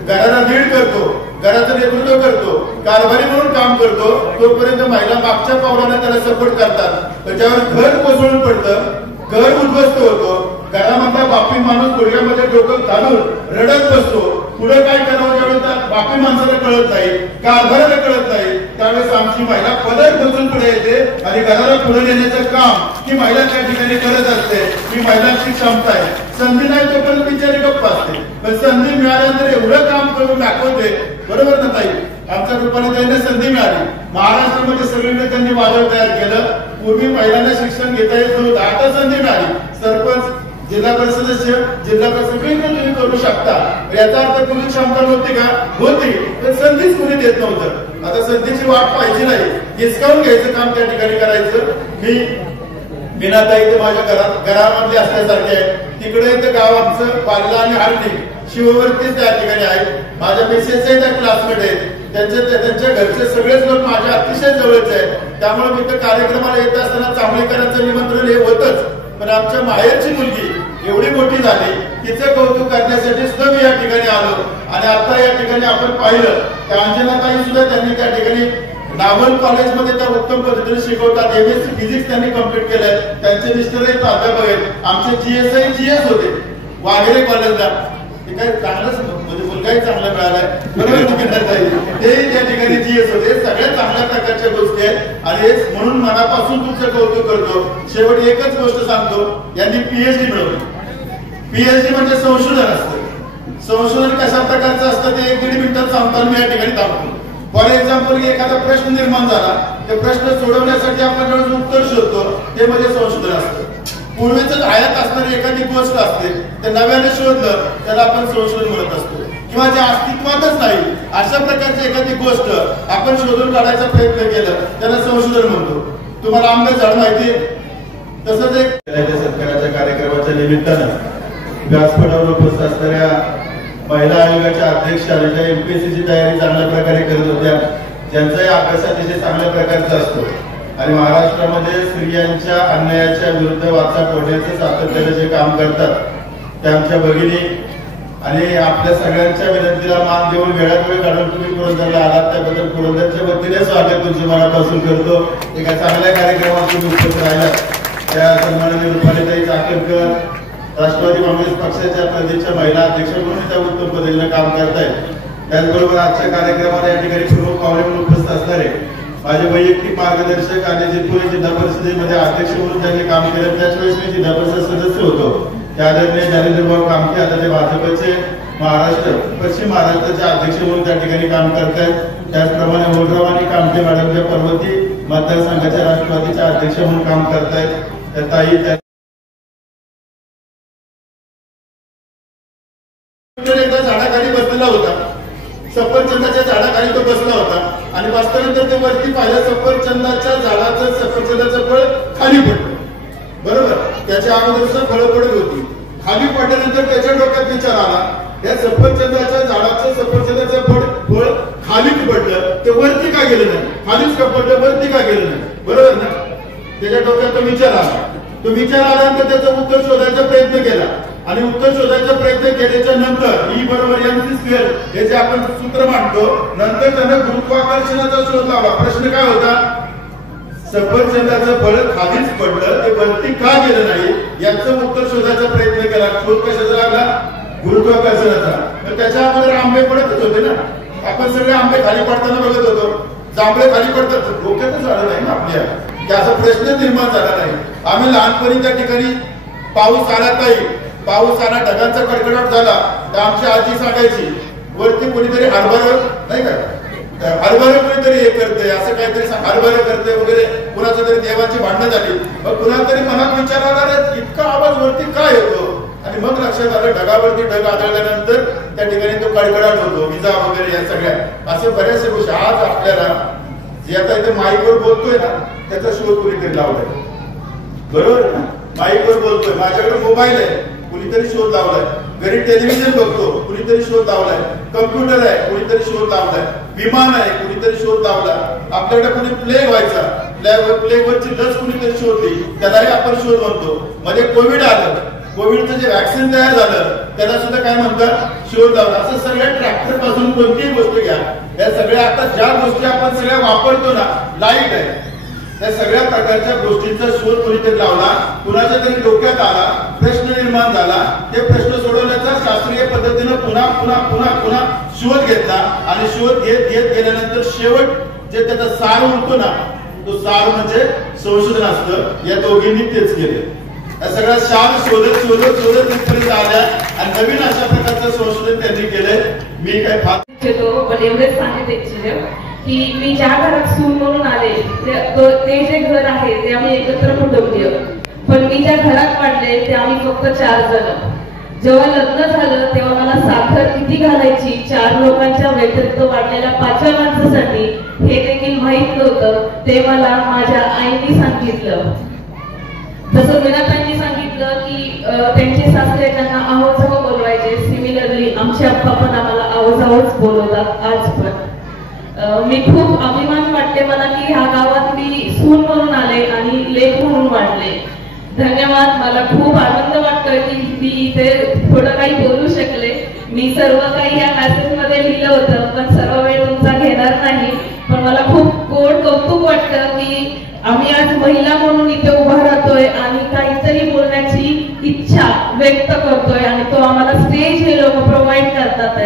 घराला लीड करतो, घराचं नेतृत्व करतो, कारभारी म्हणून काम करतो, तोपर्यंत महिला मागच्या पावलाने त्याला सपोर्ट करतात. त्याच्यावर घर कोसळून पडतं, घर उद्ध्वस्त होतो, घरामधला बापी माणूस गुडघ्यामध्ये डोकं घालून रडत बसतो. पुढे काय करावं ज्यावेळेस बापी माणसाला कळत नाही, कारभाराला कळत नाही, त्यावेळेस आमची महिला पदर खोचून पुढे येते आणि घराला पुढे नेण्याचं काम ही महिला त्या ठिकाणी करत असते. ही महिलांची क्षमता आहे. संधी नाही तोपर्यंत बिचारी गप्प असते, पण संधी मिळाल्यानंतर एवढं काम करून दाखवते. बरोबर ना ताई? आमच्या रूपाने त्यांना संधी मिळाली. महाराष्ट्रामध्ये सगळीकडे त्यांनी वादळ तयार केलं. पूर्वी महिलांना शिक्षण घेता येत नव्हतं, आता संधी मिळाली. सरपंच, जिल्हा परिषद सचिव, जिल्हा परिषद तुम्ही करू शकता. याचा अर्थ तुमची क्षमता नव्हती का? होती, पण संधीच कुणी देत नव्हतं. आता संधीची वाट पाहिजे नाही, हिसकावून घ्यायचं काम त्या ठिकाणी करायचं. मी बिनाताई ते माझ्या घरामधले असल्यासारखे आहे. तिकडे इथं गाव आमचं पाल्ला आणि हळदी शिववरतीच त्या ठिकाणी आहे. माझ्या मिसेसही त्या क्लासमेट आहेत. त्यांच्या घरचे सगळेच लोक माझ्या अतिशय जवळचे आहेत. त्यामुळे मी तर कार्यक्रमाला येत असताना चांबळेकरांचं निमंत्रण हे होतच. पण आमच्या माहेरची मुलगी एवढी मोठी झाली, तिचं कौतुक करण्यासाठी सुद्धा मी या ठिकाणी आलो. आणि आता या ठिकाणी आपण पाहिलं की अंजनाताई सुद्धा त्यांनी त्या ठिकाणी नावल कॉलेजमध्ये त्या उत्तम पद्धतीने शिकवतात. MSc फिजिक्स त्यांनी कम्प्लीट केलंय. त्यांचे मिस्टरही प्राध्यापक आहेत. आमचे GS होते वाघेरे कॉलेजला. ते काही चांगलंच म्हणजे मुलगाही चांगला मिळालाय. बरोबर, ते त्या ठिकाणी GS होते. सगळ्या चांगल्या प्रकारच्या गोष्टी आहेत आणि म्हणून मनापासून तुमचं कौतुक करतो. शेवटी एकच गोष्ट सांगतो, यांनी PhD मिळवली. PhD म्हणजे संशोधन असतं. संशोधन कशा प्रकारचं असतं ते 1-1.5 मिनिटात सांगताना मी या ठिकाणी थांबतो. फॉर एक्झाम्पल, एखादा प्रश्न निर्माण झाला, ते प्रश्न सोडवण्यासाठी आपण ज्यावेळेस उत्तर शोधतो ते म्हणजे संशोधन असतं. पूर्वीच हयात असणारी एखादी गोष्ट असते, ते नव्याने शोधलं त्याला आपण संशोधन म्हणत असतो. किंवा जे अस्तित्वातच नाही अशा प्रकारची एखादी गोष्ट आपण शोधून काढायचा प्रयत्न केला त्याला संशोधन म्हणतो. तुम्हाला आंबे झाड माहितीये? तसंच एक सत्काराच्या कार्यक्रमाच्या निमित्तानं व्यासपीठावर उपस्थित असणाऱ्या महिला आयोगाच्या अध्यक्षा ज्या MPSCची तयारी चांगल्या प्रकारे करत होत्या, ज्यांचाही अभ्यास अतिशय चांगल्या प्रकारचा असतो आणि महाराष्ट्रामध्ये स्त्रियांच्या अन्यायाच्या विरुद्ध वाचा फोडण्याचं सातत्याने जे काम करतात ते आमच्या भगिनी आणि आपल्या सगळ्यांच्या विनंतीला मान देऊन वेळात वेळ काढून तुम्ही पुरंदरला आलात त्याबद्दल पुरंदरच्या वतीने स्वागत तुमच्या मनापासून करतो. एका चांगल्या कार्यक्रमात तुम्ही उपस्थित राहिला त्या सन्माननीय रुपालीताई चाकणकर, राष्ट्रवादी काँग्रेस पक्षाच्या प्रदेशच्या महिला अध्यक्ष म्हणून त्या उत्तम पद्धतीने काम करतायत. त्याचबरोबर आजच्या कार्यक्रमाला या ठिकाणी प्रमुख पाहुणे म्हणून उपस्थित असणारे माझे वैयक्तिक मार्गदर्शक आणि जितपुरी जिल्हा परिषदेमध्ये अध्यक्ष म्हणून त्यांनी काम केलं. त्याच वेळेस मी जिल्हा परिषद सदस्य होतो. त्या आदरणीय जालिंदरभाऊ कामटे आता ते भाजपचे पश्चिम महाराष्ट्राचे अध्यक्ष म्हणून त्या ठिकाणी काम करतायत. त्याचप्रमाणे ओलराव आणि कामटे मॅडम त्या पर्वती मतदारसंघाच्या राष्ट्रवादीच्या अध्यक्ष म्हणून काम करतायत. त्या ताई एकदा झाडाखाली बसलेला होता. सफरचंदाच्या झाडाखाली तो बसला होता आणि बसल्यानंतर ते वरती पाहिलं, सफरचंदाच्या झाडाचं सफरचंदाचं फळ खाली पडलं. बरोबर, त्याच्या अगोदर सुद्धा फळं पडत होती. खाली पडल्यानंतर त्याच्या डोक्यात विचार आला, या सफरचंदाच्या झाडाचं सफरचंदाचं फळ खालीच पडलं, ते वरती का गेलं नाही? खालीच का पडलं, वरती का गेलं नाही? बरोबर ना? त्याच्या डोक्यात तो विचार आला. तो विचार आल्यानंतर त्याचं उत्तर शोधायचा प्रयत्न केला आणि उत्तर शोधायचा प्रयत्न केल्याच्या नंतर E = mc² हे जे आपण सूत्र मांडतो, नंतर त्यानं गुरुत्वाकर्षणाचा शोध लावला. प्रश्न काय होता? सफरचंदाचं फळ खालीच पडलं, ते वरती का गेलं नाही याचं उत्तर शोधायचा प्रयत्न केला. शोध कशाचा लागला? गुरुत्वाकर्षणाचा. तर त्याच्या अगोदर आंबे पडतच होते ना. आपण सगळे आंबे खाली पडताना बघत होतो. जांभळे खाली पडतात, डोक्यातच आलं नाही ना आपल्या, त्याचा प्रश्न निर्माण झाला नाही. आम्ही लहानपणी त्या ठिकाणी पाऊस आला नाही, पाऊस आला, ढगांचा कडकडाट झाला तर आमची आजी सांगायची वरती कोणीतरी हरभरा नाही का, हरभरा कोणीतरी हे करते, असं काहीतरी हरभरा करते वगैरे, कुणाचं तरी देवाची भांडणं झाली. मग कुणाला तरी मनात विचार आला, इतका आवाज वरती काय येतो? आणि मग लक्षात आलं, ढगावरती ढग आढळल्यानंतर त्या ठिकाणी तो कडकडाट होतो, विजा वगैरे या सगळ्या असे बऱ्याचशा गोष्टी. आज आपल्याला जे आता इथे माईकवर बोलतोय ना, त्याचा शोध कुणीतरी लावलाय. बरोबर ना? माईकवर बोलतोय, माझ्याकडे मोबाईल आहे, कुणीतरी शोध लावलाय. घरी टेलिव्हिजन बघतो, कुणीतरी शोध लावलाय. कम्प्युटर आहे, कुणीतरी शोध लावलाय. विमान आहे, कुणीतरी शोध लावला. आपल्याकडे कुणी प्लेग व्हायचा, प्लेगवरची लस कुणीतरी शोधली, त्यालाही आपण शोध म्हणतो. मध्ये कोविड आलं, कोविडचं जे वॅक्सिन तयार झालं त्याला सुद्धा काय म्हणतात? शोध लावला. असं सगळ्या ट्रॅक्टर पासून कोणतीही गोष्ट घ्या, या सगळ्या आता ज्या गोष्टी आपण सगळ्या वापरतो ना, लाईट आहे, त्या सगळ्या प्रकारच्या गोष्टींचा शोध कोणीतरी लावला, कुणाच्या तरी डोक्यात आला, प्रश्न निर्माण झाला. ते प्रश्न सोडवण्याचा शास्त्रीय पद्धतीनं पुन्हा पुन्हा पुन्हा पुन्हा शोध घेतला आणि शोध घेत घेत गेल्यानंतर शेवट जे त्याचा सार उरतो ना, तो सार म्हणजे संशोधन असतं. या दोघींनी तेच केलं. सगळ्या शाल शोधत शोधत शोधत इथपर्यंत आल्या आणि नवीन अशा प्रकारचं संशोधन त्यांनी केलंय. मी काय फार पण एवढेच सांगते की मी ज्या घरात सून म्हणून आले ते जे घर आहे ते आम्ही एकत्र कुटुंबीय, पण मी ज्या घरात वाढले ते आम्ही फक्त 4 जण. जेव्हा लग्न झालं तेव्हा मला साखर किती घालायची 4 लोकांच्या व्यतिरिक्त वाढलेल्या 5व्या माणसासाठी हे देखील माहित नव्हतं. ते मला माझ्या आईने सांगितलं. जसं मीनाताईंनी सांगितलं की त्यांचे सासरे त्यांना आहोजाव बोलवायचे, सिमिलरली आमचे आप्पा पण आम्हाला आहोजावच बोलवतात आज पण. मी खूप अभिमान वाटते मला की ह्या गावात मी सून म्हणून आले आणि लेक म्हणून वाढले. धन्यवाद. मला खूप आनंद वाटतोय की मी इथे थोडं काही बोलू शकले. मी सर्व काही या मेसेज मध्ये लिहिलं होतं, पण सर्व वेळ तुमचा घेणार नाही. पण मला खूप गोड कौतुक वाटतं की आम्ही आज महिला म्हणून इथे उभा राहतोय आणि काहीतरी बोलण्याची इच्छा व्यक्त करतोय आणि तो आम्हाला स्टेज हे लोक प्रोव्हाइड करतात.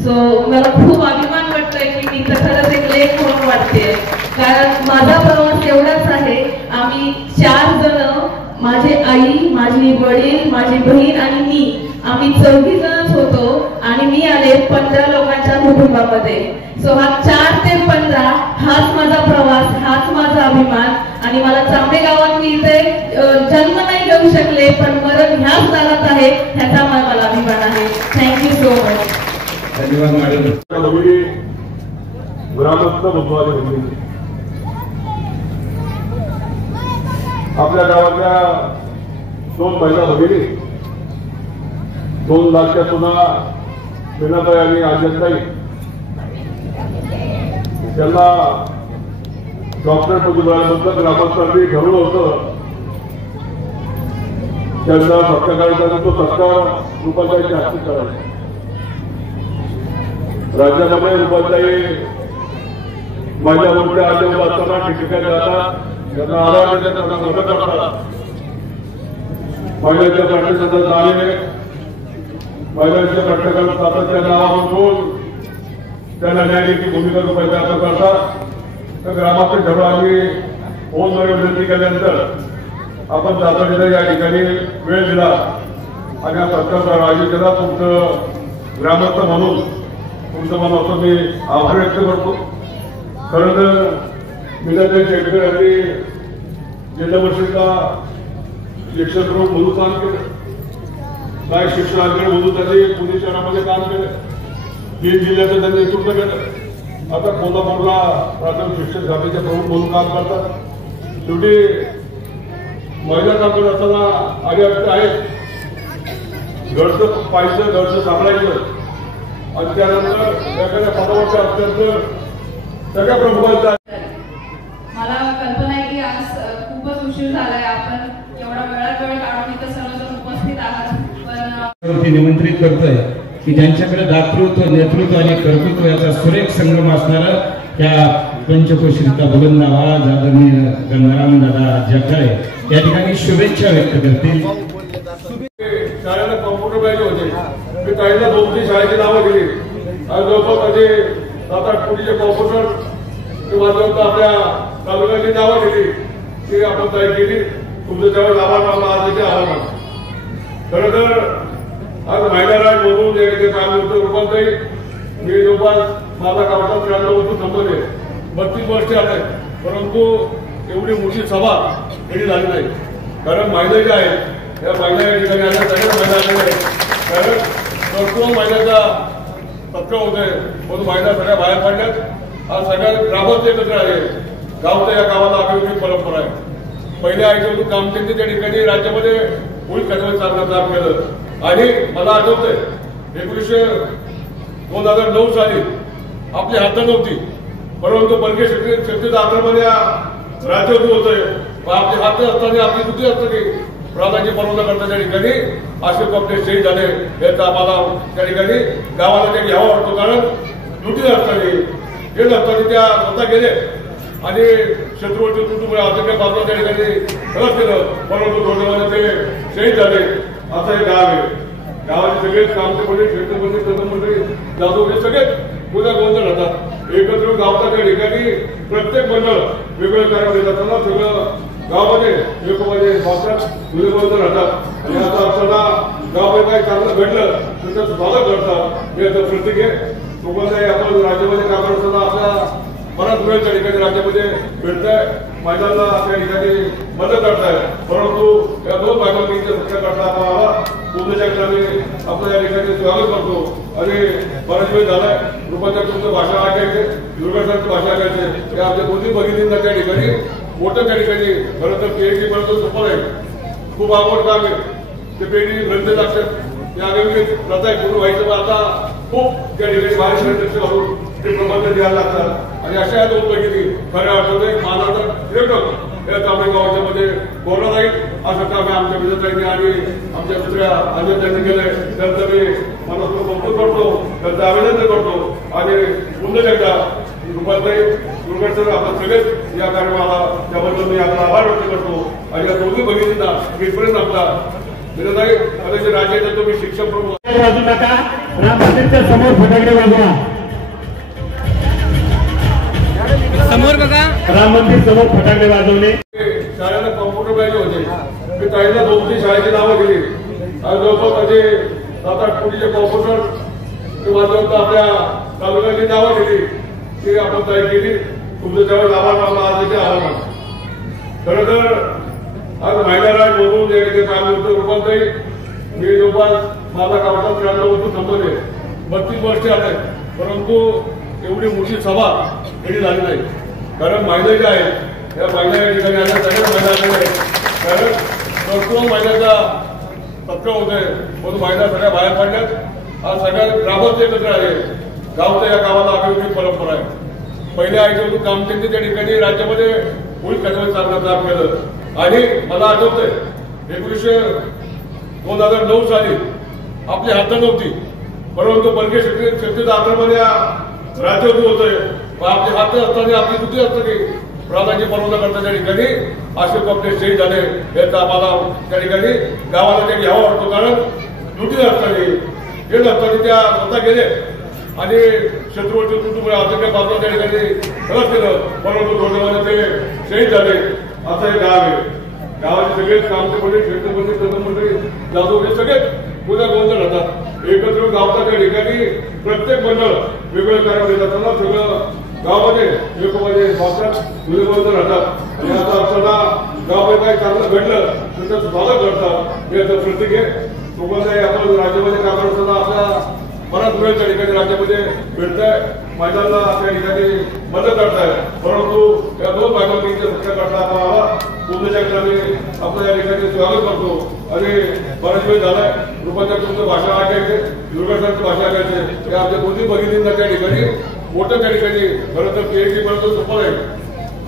सो मला खूप अभिमान वाटतोय की मी तर खरंच एक लेख म्हणून वाटते. कारण माझा प्रवास एवढाच आहे. आम्ही 4 जण, माझे आई, माझी वडील, माझी बहीण आणि मी, आम्ही 4 जणच होतो आणि मी आले 15 लोकांच्या कुटुंबामध्ये. सो हा 4 ते 15 हाच माझा प्रवास, हाच माझा अभिमान. आणि मला चांबे गावात मी इथे जन्म नाही घेऊ शकले, पण मरण ह्याच दारात आहे, ह्याचा मला अभिमान आहे. Thank you so much. धन्यवाद मॅडम. ग्रामस्थ बंधू भगिनी, आपल्या गावातल्या 2 महिला भगिनी, 2 लाखच्या सुना मीनाताई आणि आजताई, त्यांना डॉक्टर पदवीबद्दल ग्रामस्थांनी ठरवलं होतं. त्यांना सत्कार तो 70 रुपयाची जास्ती करायची. राज्यामध्ये रुपयाचाही माझ्या मोठ्या आदेश असताना ठिकठिकाणी जातात, त्यांना आराम त्यांना मदत करतात. महिलांच्या प्रश्नाचं जाणे, महिलांच्या प्रश्नाकडे सातत्यानं नावावरून त्यांना न्यायालयाची भूमिका रुपयाचा असं करतात. तर ग्रामातील ठरवून आम्ही फोनद्वारे विनंती केल्यानंतर आपण तातडीनं या ठिकाणी वेळ दिला आणि हा सत्कार आयोजित केला. तुमचं ग्रामस्थ म्हणून तुमचं मला असं मी आभार व्यक्त करतो. खरं तर मीनाताई शेटकर यांनी जिल्हा परिषदेचा शिक्षक म्हणून काम केलं, काय शिक्षणाकडे म्हणून त्यांनी पुणे शहरामध्ये काम केलं. बीड जिल्ह्याचं त्यांनी नेतृत्व केलं. आता कोल्हापूरला प्राथमिक शिक्षण शाखेचे प्रमुख म्हणून काम करतात. शेवटी महिला काम करत असताना आधी आहेत घरचं पाहिजे घरचं सांभाळायचं आणि त्यानंतर एखाद्या पदावरच्या अत्यंत सगळ्या प्रमुखांचा. मला कल्पना आहे की आज खूपच उशीर झालाय, आपण एवढा वेळात वेळ काढून इथं सर्वजण उपस्थित आहात. पण निमंत्रित करतोय की ज्यांच्याकडे दातृत्व, नेतृत्व आणि कर्तृत्व याचा सुरेख संगम असणारा त्या पंचकोशीचा बुलंद आवाज आदरणीय गंगाराम दादा जगदाळे या ठिकाणी शुभेच्छा व्यक्त करतील. शाळेला कॉम्प्युटर पाहिजे होते, मी काहींना 2-3 शाळेची नावं दिली आणि जवळपास माझे 7-8 कोटीचे कॉम्प्युटर किंवा आपल्या तालुक्याची नावं दिली ती आपण तयार केली. तुमचं त्यावेळेस आभार मानला, आज इथे आभार मानला. खरं तर आज महिला राज म्हणून काम होतं रुपांतरी मी जवळपास माझा गावचा 93 वर्ष संपले, 32 वर्ष आले, परंतु एवढी मोठी सभा कधी झाली नाही. कारण महिला ज्या आहेत या महिला या ठिकाणी आल्या, सगळ्या महिला आलेल्या आहेत. कारण भरपूर महिन्याचा सत्कार होतोय, म्हणून महिला सगळ्या बाहेर पडल्यात. आज सगळ्या ग्रामस्थ एकत्र आले. गावच्या या गावाला अभिवृद्धी परंपरा आहे. पहिल्या आयच्या कामगिरी त्या ठिकाणी राज्यामध्ये पोलीस खात्यामध्ये चांगलं काम केलं आणि मला आठवतंय 2009 साली आपली हात नव्हती, परंतु परकीय शक्तीचा आक्रमण या राज्यावर होतोय. आपली हात असताना आपली दुधी असताना प्राणाची परवाना करता त्या ठिकाणी अशोक आपले शहीद झाले याचा आम्हाला त्या ठिकाणी गावाला त्या घ्यावा वाटतो. कारण दुटी असताना हे असताना त्या स्वतः गेले आणि शत्रूवरती तुटून आतंकी बाजूला त्या ठिकाणी खरंच केलं, परंतु थोड्यामध्ये ते शहीद झाले. असं हे गाव आहे. गावाचे सगळेच कामचे मंडळी, क्षेत्रमंत्री, तंत्रमंत्री, जाधव सगळेच उद्या गोंधळ राहतात. एकत्र गावच्या त्या ठिकाणी प्रत्येक मंडळ वेगवेगळं कार्य देत असताना सगळं गावामध्ये एकमध्ये वाचतात, गोंधळ राहतात. आणि आता असताना गावामध्ये काही चांगलं घडलं तर त्याचं स्वागत करतात. हे याचं प्रतीक आहे. लोकांना आपण राज्यामध्ये काम करत असताना आपल्या बऱ्याच वेळ त्या ठिकाणी राज्यामध्ये भेटताय, महिलांना त्या ठिकाणी मदत करताय. परंतु या 2 महिलांच्या सत्कार करता आम्हाला पूर्णच्या आम्ही आपलं या ठिकाणी स्वागत करतो. आणि बराच वेळ झालाय रुपांच्या तुमचं भाषा ऐकायचे, दुर्गाचं भाषा ऐकायचे. या आमच्या दोन्ही भगिनींना त्या ठिकाणी मोठं त्या ठिकाणी खरं तर PhD पर्यंत सोपं आहे, खूप आवड काम आहे. ते PhD ग्रंथ लागतात, या आगामी प्रथा आहे पूर्ण व्हायचं. पण आता खूप त्या ठिकाणी महाराष्ट्र घालून ते प्रबंध द्यायला लागतात. आणि अशा 2 भगिनी खऱ्या अर्थाने मानाचा लेखक या तांबे गावाच्या मध्ये बोलला जाईल असं काम आमच्या विद्यार्थ्यांनी आणि आमच्या दुसऱ्या अध्यक्षांनी केलंय. त्यांचं मी मनातून कौतुक करतो, त्यांचं अभिनंदन करतो. आणि पुन्हा एकदा रुपाताई दुर्गड आपण सगळेच या कार्यक्रमाला त्याबद्दल मी आपला आभार व्यक्त करतो. आणि या 2 भगिनींना इथपर्यंत आपला विनोदाई आता राज्याचा तुम्ही शिक्षक प्रमुख वाजू नका, राम मंदिरच्या समोर फटाकडे वाजवा. समोर बघा, राम मंदिर समोर फटाकडे वाजवले. शाळेला कॉम्प्युटर पाहिजे होते, मी काहींना 2-3 शाळेची नावं दिली आणि जवळपास माझे 7-8 कोटीचे कॉम्प्युटर किंवा आपल्या तालुक्याची नावं दिली ती आपण तयार केली. तुमचं त्यावेळेस आभार मानला, आज इथे आभार मानला. खरं तर आज महिला राज म्हणून काम होतं रुपांतरी मी जवळपास माझा गावचा 93 वर्ष संपले, 32 वर्ष आले, परंतु एवढी मोठी सभा कधी झाली नाही. कारण महिला ज्या आहेत या महिला या ठिकाणी आल्या, सगळ्या महिला आलेल्या आहेत. कारण भरपूर महिन्याचा सत्कार होतोय, म्हणून महिला सगळ्या बाहेर पडल्यात. आज सगळ्या ग्रामस्थ एकत्र आले. गावच्या या गावाला अभिवृद्धी परंपरा आहे. पहिल्या आयच्या कामगिरी त्या ठिकाणी राज्यामध्ये पोलीस खात्यामध्ये चांगलं काम केलं. आणि मला आठवतंय 2009 साली आपली हात नव्हती, परंतु परकीय शक्तीचा आक्रमण या राज्यावर होतोय. आपली हात असताना आपली दुधी असताना प्राणाची परवाना करता त्या ठिकाणी अशोक आपले शहीद झाले याचा आम्हाला त्या ठिकाणी गावाला त्या घ्यावा वाटतो. कारण दुटी असताना हे असताना त्या स्वतः गेले आणि शत्रूवरती तुटून आतंकी बाजूला त्या ठिकाणी खरंच केलं, परंतु थोड्यामध्ये ते शहीद झाले. असं हे गाव आहे. गावाचे सगळेच कामचे मंडळी, क्षेत्रमंत्री, तंत्रमंत्री, जाधव सगळेच उद्या गोंधळ राहतात. एकत्र गावच्या त्या ठिकाणी प्रत्येक मंडळ वेगवेगळं कार्य देत असताना सगळं गावामध्ये एकमध्ये वाचतात, गोंधळ राहतात. आणि आता असताना गावामध्ये काही चांगलं घडलं तर त्याचं स्वागत करतात. हे याचं प्रतीक आहे. लोकांना आपण राज्यामध्ये काम करत असताना आपल्या बराच वेळ त्या ठिकाणी राज्यामध्ये मिळतंय. महिलांना त्या ठिकाणी मदत करताय, परंतु या 2 बायकांच्या सत्याकरता आम्हाला पूर्ण जगताने आपलं या ठिकाणी स्वागत करतो. आणि बराच वेळ झालाय रुपांतर तुमचं भाषण ऐकायचे, दुर्गाचं भाषण ऐकायचे. हे आमच्या दोन्ही भगिनींना त्या ठिकाणी मोठं त्या ठिकाणी खरं तर PhD पर्यंत सोपं आहे,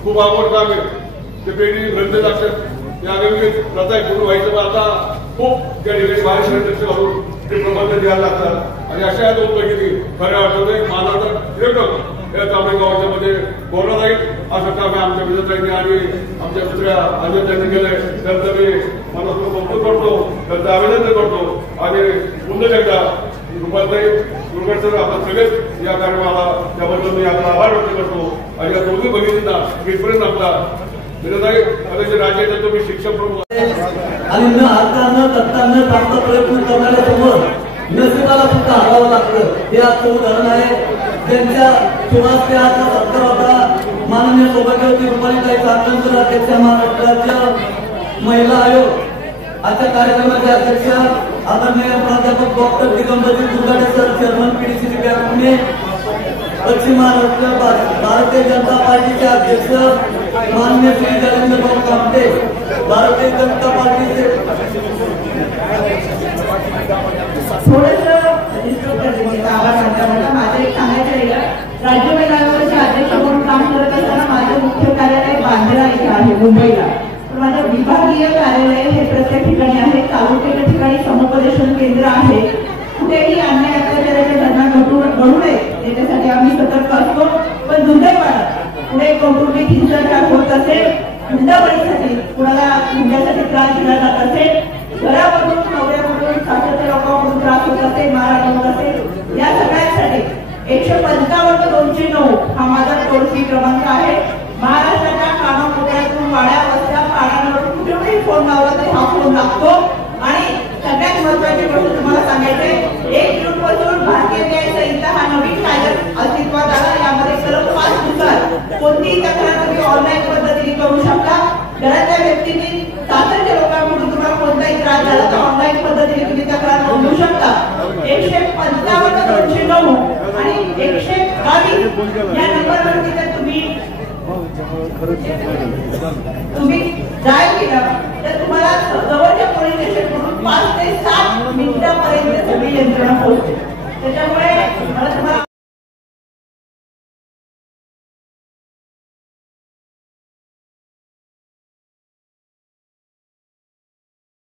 खूप आवडतं. आम्ही ते PhD ग्रंथ लागतात, ते आगामी प्रथा पूर्ण व्हायचं. आता खूप त्या ठिकाणी महाराष्ट्र घालून ते प्रबंध द्यायला लागतात. आणि अशा 2 भगिनी खऱ्या अर्थाने मानाचा लेखक या तांबे गावाच्या मध्ये बोलणार नाहीत असं काम आमच्या विजयताईंनी आणि आमच्या दुसऱ्या अजयताईंनी केलंय. त्यांचं मी मनातून कौतुक करतो, त्यांचं अभिनंदन करतो. आणि पुन्हा एकदा रुपाताई दुर्गडसर आपण सगळेच या कार्यक्रमाला त्याबद्दल मी आपला आभार व्यक्त करतो. आणि या 2 भगिनींना इथपर्यंत आपला विजयताई कदाचित राज्याचा तुम्ही शिक्षक प्रमुख आणि न आता न करता न टाकता प्रयत्न करणाऱ्या समोर नशिबाला सुद्धा हरावं लागतं. हे आजचं उदाहरण आहे. त्यांच्या सुवास आता सत्कार होता माननीय सौभाग्यवती रुपालीताई चाकणकर अध्यक्ष महाराष्ट्र राज्य महिला आयोग आजच्या कार्यक्रमाचे अध्यक्ष आदरणीय प्राध्यापक doctor Digambarji Durgade sir, chairman PDCC bank Pune, पश्चिम महाराष्ट्र भारतीय जनता पार्टीचे अध्यक्ष माननीय श्री जयेंद्रभाऊ कामटे, भारतीय जनता पार्टीचे माझं एक सांगायचं राहिलं. राज्य महिला आयोगाचे अध्यक्ष म्हणून काम करत असताना माझं मुख्य कार्यालय बांद्रा इथे आहे मुंबईला. पण माझं विभागीय कार्यालय हे प्रत्येक ठिकाणी आहे. तालुक्याच्या ठिकाणी समुपदेशन केंद्र आहे. कुठेही अन्याय अत्याचाराच्या घटना घडू नये याच्यासाठी आम्ही सतर्क असतो. पण दुर्दैवानं पुढे कौटुंबिक हिंसाचार होत असेल, हुंडाबळीसाठी कुणाला हुंड्यासाठी त्रास दिला जात असेल, घरामधून नवऱ्यामधून सासरच्या लोकांकडून त्रास होत असेल, मारहाण होत असेल, या सगळ्यांसाठी 155-209 हा माझा टोल फ्री क्रमांक आहे. महाराष्ट्राच्या कानाकोपऱ्यातून वाड्या वस्त्या पाड्यांवरून कुठेही फोन लावला तरी हा फोन लागतो. आणि सगळ्यात महत्वाची गोष्ट तुम्हाला सांगायचंय, 1 जून पासून भारतीय न्याय संहिता हा नवीन कायदा अस्तित्वात आला. यामध्ये कलम 5 नुसार कोणतीही तक्रार तुम्ही ऑनलाईन पद्धतीने करू शकता. घरातल्या व्यक्तींनी सासरच्या लोकांकडून तुम्हाला कोणताही त्रास झाला तर ऑनलाईन पद्धतीने तुम्ही तक्रार नोंदवू शकता. 155-209 आणि 122 या नंबरवरती जर तुम्ही डायल केलं तर तुम्हाला जवळच्या पोलीस स्टेशनकडून 5 ते 7 मिनिटापर्यंत सगळी यंत्रणा पोहोचते. त्याच्यामुळे मला तुम्हाला